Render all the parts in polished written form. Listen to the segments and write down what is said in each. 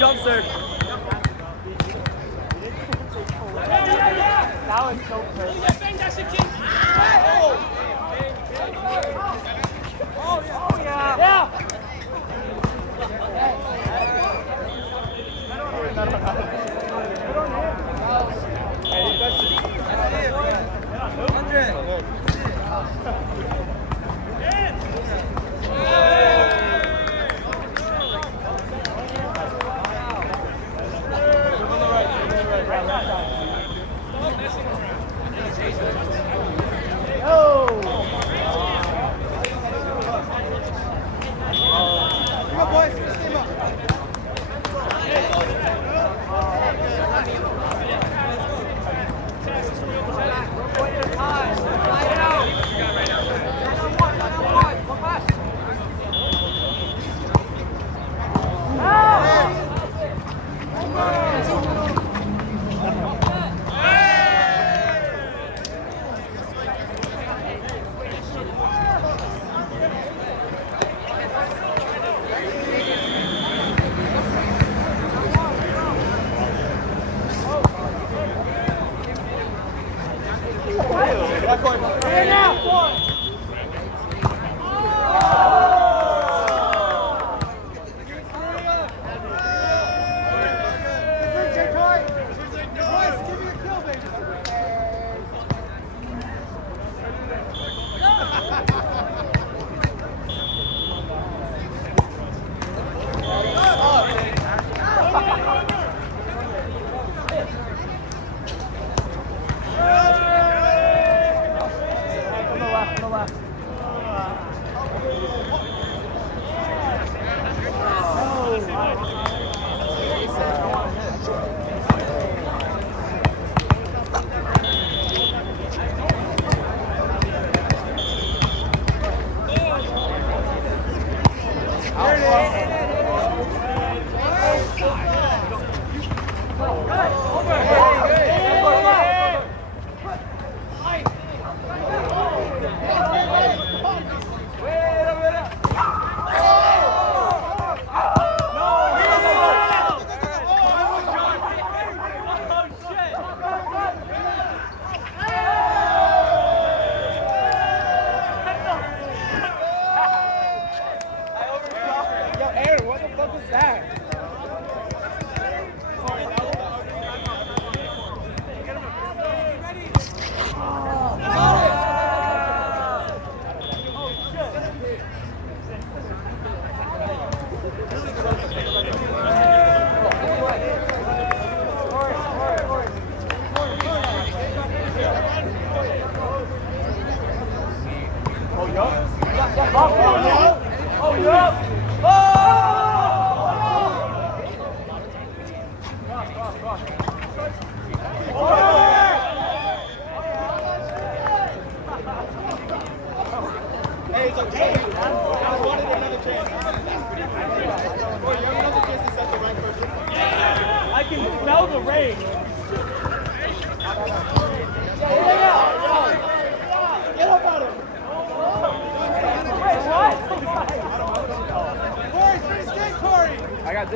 Jump, sir. That was so perfect. Oh, yeah. Yeah.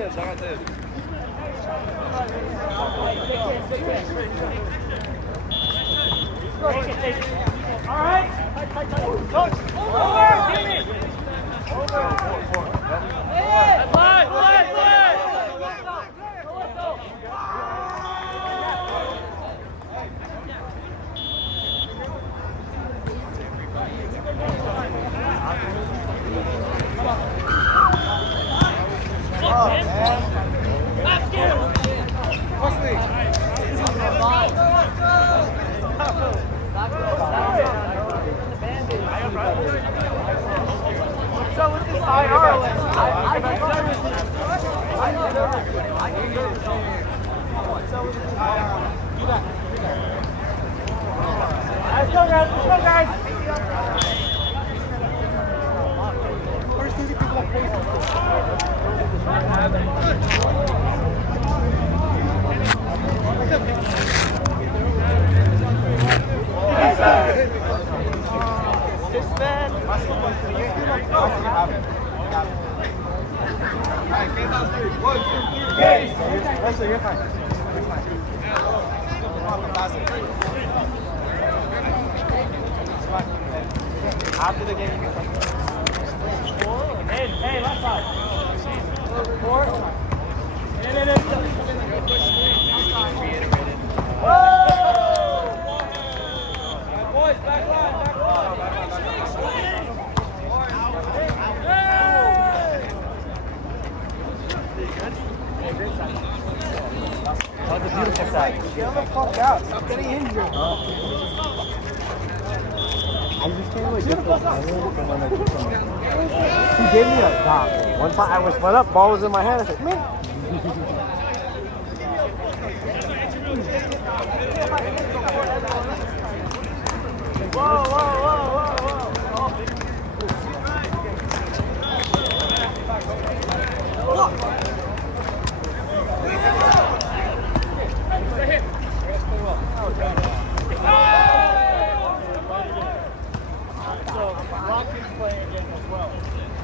dibs. I got dibs. All right. Go. Over. Give me. So with this IR list, I get services. I get services. I get services. So with this IR, do that. Let's go, guys. Let's go, guys. First 30 people are this man. Lester, you're fine. You're fine. It's fine. After the game, you can come. Hey, left side. 4. Boys, back line, back line. That was a beautiful side. Get him fucked out. Stop getting injured. I just can't really get the when I do something. He gave me a stop. One time I was split up, ball was in my hand. I said, man. Whoa. So, Rocky's playing again as well.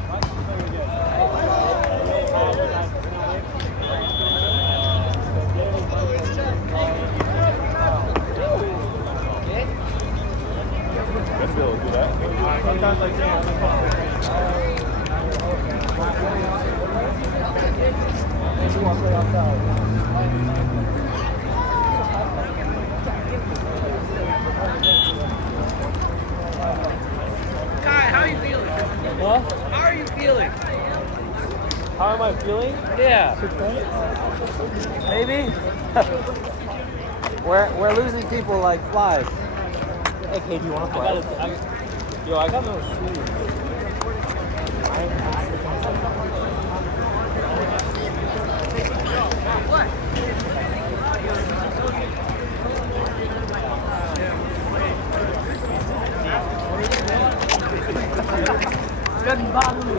Rocky's playing again. Let's go do that. Sometimes I Kai, how are you feeling? What? How are you feeling? How am I feeling? Yeah. Maybe. We're losing people like flies. Hey, Kay, do you want to play? I got no shoes. Doesn't bother me.